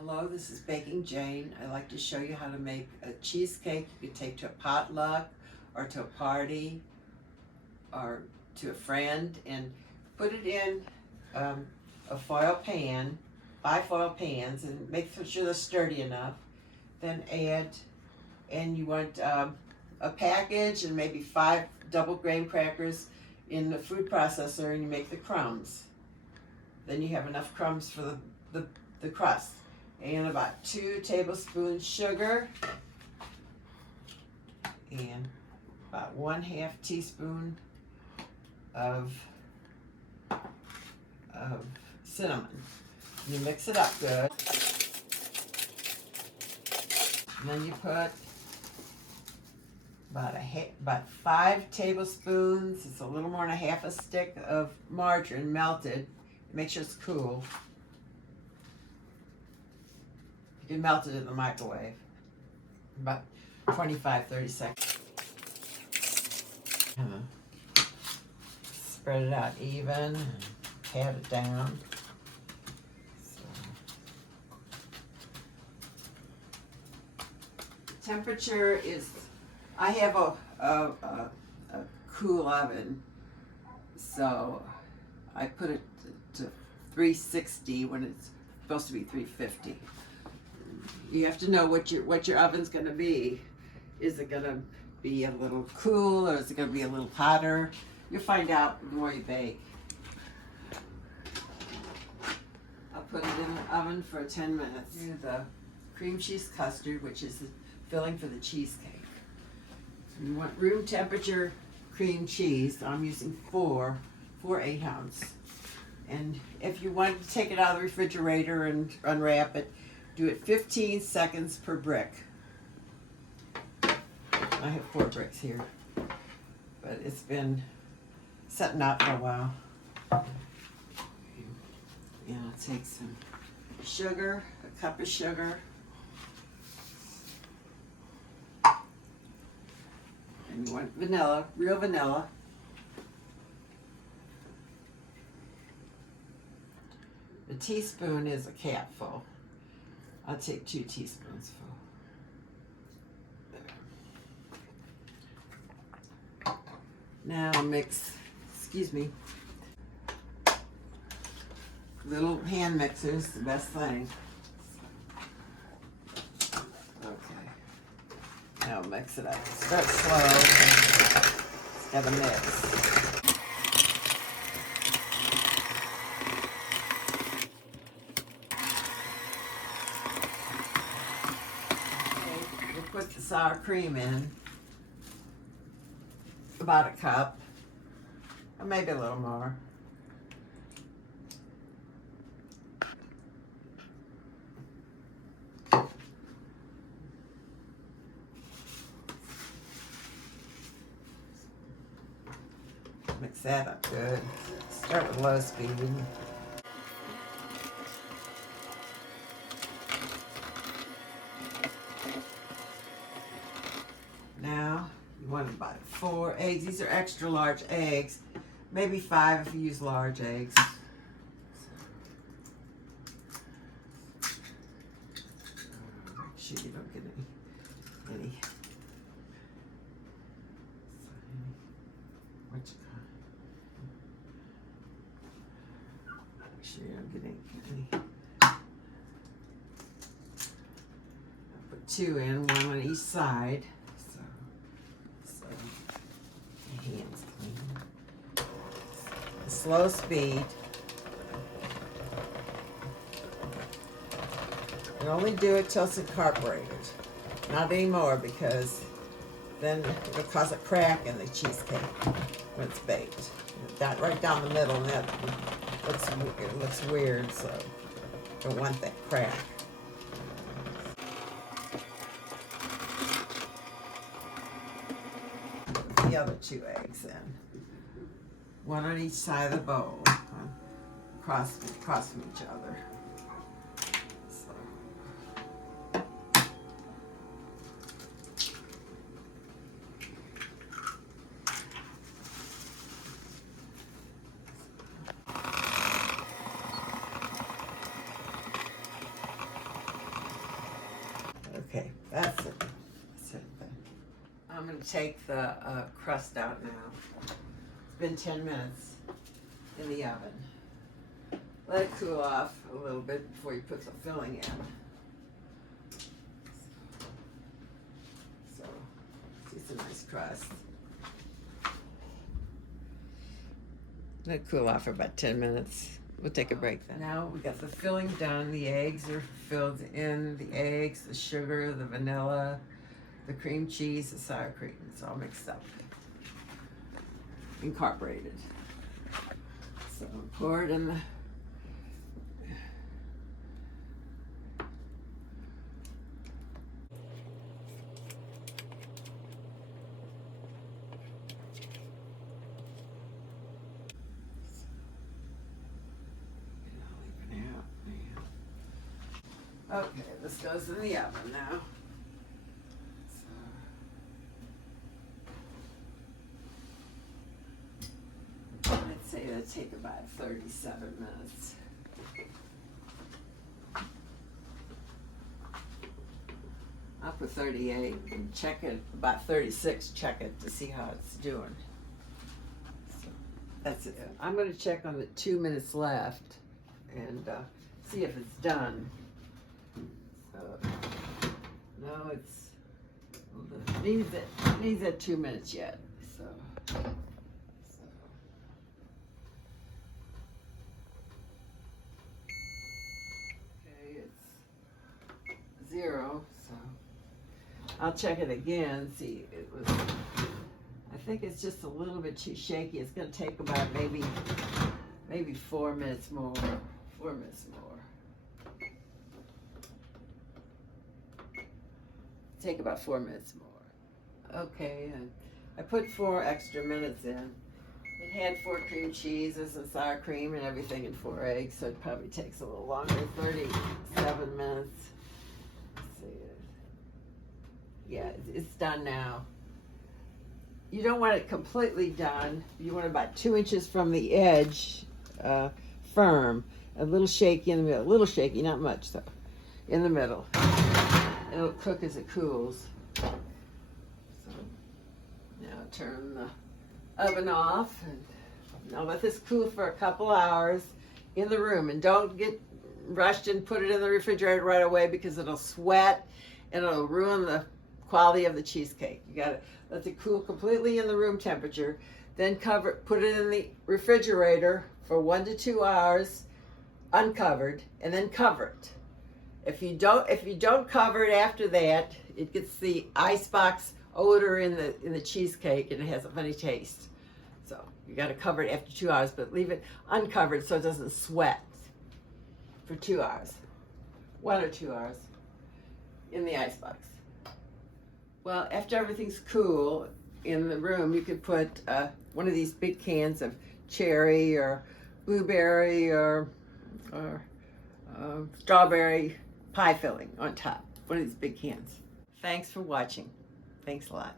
Hello, this is Baking Jane. I'd like to show you how to make a cheesecake you can take to a potluck or to a party or to a friend, and put it in a foil pan, 5 foil pans, and make sure they're sturdy enough. Then add, and you want a package and maybe 5 double graham crackers in the food processor, and you make the crumbs. Then you have enough crumbs for the crust. And about 2 tablespoons sugar, and about 1/2 teaspoon of cinnamon. You mix it up good. And then you put about 5 tablespoons, it's a little more than 1/2 stick of margarine melted. Make sure it's cool. You can melt it in the microwave, about 25-30 seconds. Spread it out even and pat it down. So. Temperature is, I have a cool oven, so I put it to 360 when it's supposed to be 350. You have to know what your oven's going to be. Is it going to be a little cool, or is it going to be a little hotter? You'll find out the more you bake. I'll put it in the oven for 10 minutes. Do the cream cheese custard, which is the filling for the cheesecake. You want room temperature cream cheese. I'm using 4 8-ounce. And if you want to take it out of the refrigerator and unwrap it, do it 15 seconds per brick. I have 4 bricks here, but it's been setting out for a while. And I'll take some sugar, a cup of sugar, and you want vanilla, real vanilla. A teaspoon is a capful. I'll take 2 teaspoons full. Now mix, little hand mixers, the best thing. Okay. Now mix it up. Start slow. It's got to mix. Put the sour cream in, about a cup, or maybe a little more. Mix that up good. Start with low speed. Now, you want about 4 eggs. These are extra large eggs. Maybe 5 if you use large eggs. Make sure you don't get any what you call it? Make sure you don't get any. I'll put 2 in, 1 on each side. Hands clean. Slow speed. And only do it till it's incorporated. Not anymore, because then it'll cause a crack in the cheesecake when it's baked. Right down the middle, and that looks weird, so don't want that crack. The other 2 eggs in. 1 on each side of the bowl, across from each other. That's it. That's it. I'm going to take the crust out now. It's been 10 minutes in the oven. Let it cool off a little bit before you put the filling in. So, it's a nice crust. Let it cool off for about 10 minutes. We'll take a break then. Now we got the filling done. The eggs are filled in. The eggs, the sugar, the vanilla, the cream cheese, the sour cream. It's all mixed up. Incorporated. So pour it in the Okay, this goes in the oven now. So, I'd say that'd take about 37 minutes. I'll put 38 and check it, about 36, check it to see how it's doing. So, that's it. I'm going to check on the 2 minutes left and see if it's done. No, it needs that 2 minutes yet. So okay, it's 0. So I'll check it again. See, I think it's just a little bit too shaky. It's going to take about maybe 4 minutes more. 4 minutes more. Take about 4 minutes more. Okay, and I put 4 extra minutes in. It had 4 cream cheeses and sour cream and everything and 4 eggs, so it probably takes a little longer, 37 minutes. Let's see. Yeah, it's done now. You don't want it completely done. You want it about 2 inches from the edge, firm. A little shaky in the middle. A little shaky, not much though. In the middle. It'll cook as it cools. So now turn the oven off and now let this cool for a couple hours in the room, and don't get rushed and put it in the refrigerator right away because it'll sweat and it'll ruin the quality of the cheesecake. You gotta let it cool completely in the room temperature, then put it in the refrigerator for 1 to 2 hours uncovered, and then cover it. If you don't cover it after that, it gets the icebox odor in the cheesecake and it has a funny taste. So you got to cover it after 2 hours, but leave it uncovered so it doesn't sweat for 2 hours, 1 or 2 hours in the icebox. Well, after everything's cool in the room, you could put one of these big cans of cherry or blueberry or strawberry pie filling on top. One of these big cans. Thanks for watching. Thanks a lot.